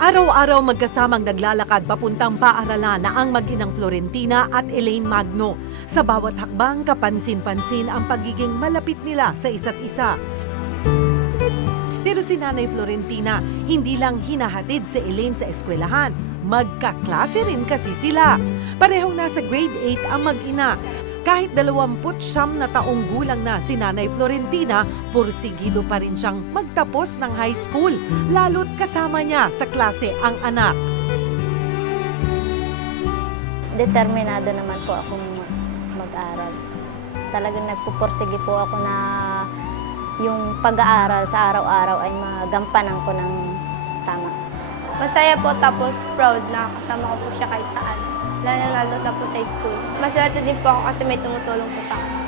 Araw-araw magkasamang naglalakad papuntang paaralan na ang mag-inang Florentina at Elaine Magno. Sa bawat hakbang, kapansin-pansin ang pagiging malapit nila sa isa't isa. Pero si Nanay Florentina, hindi lang hinahatid si Elaine sa eskwelahan. Magkaklase rin kasi sila. Parehong nasa grade 8 ang mag-ina. Kahit 29 na taong gulang na si Nanay Florentina, pursigido pa rin siyang magtapos ng high school, lalo't kasama niya sa klase ang anak. Determinado naman po akong mag-aral. Talagang nagpupursige po ako na yung pag-aaral sa araw-araw ay magampanan ko ng tama. Masaya po tapos proud na kasama ko po siya kahit saan. Lalo tapos sa school. Maswerte din po ako kasi may tumutulong po sa akin.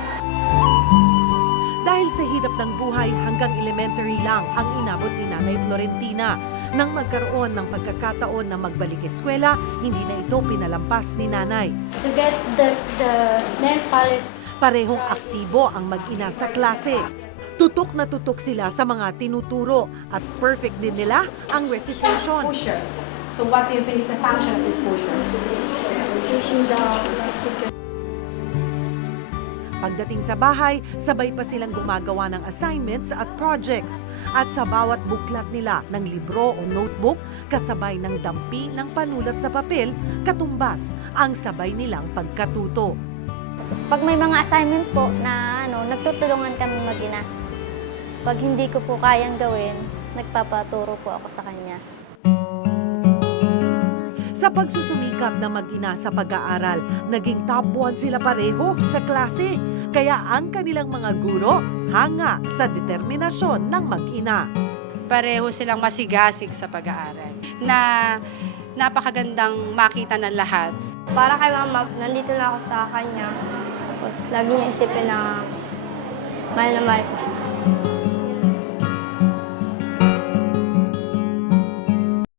Dahil sa hirap ng buhay, hanggang elementary lang ang inabot ni Nanay Florentina. Nang magkaroon ng pagkakataon na magbalik eskwela, hindi na ito pinalampas ni Nanay. To get the nail polish. Parehong aktibo ang mag-ina sa klase. Tutok na tutok sila sa mga tinuturo at perfect din nila ang recitation. Pusher. So what do you think is the function of this pusher? Pushing the Pagdating sa bahay, sabay pa silang gumagawa ng assignments at projects. At sa bawat buklat nila ng libro o notebook, kasabay ng dampi ng panulat sa papel, katumbas ang sabay nilang pagkatuto. Tapos pag may mga assignment po na nagtutulungan kami mag-ina. Pag hindi ko po kayang gawin, nagpapaturo po ako sa kanya. Sa pagsusumikap na mag-ina sa pag-aaral, naging top 1 sila pareho sa klase. Kaya ang kanilang mga guro hanga sa determinasyon ng mag-ina. Pareho silang masigasig sa pag-aaral na napakagandang makita ng lahat. Para kay mama, nandito na ako sa kanya. Tapos lagi niya isipin na mahal na mahal ko siya.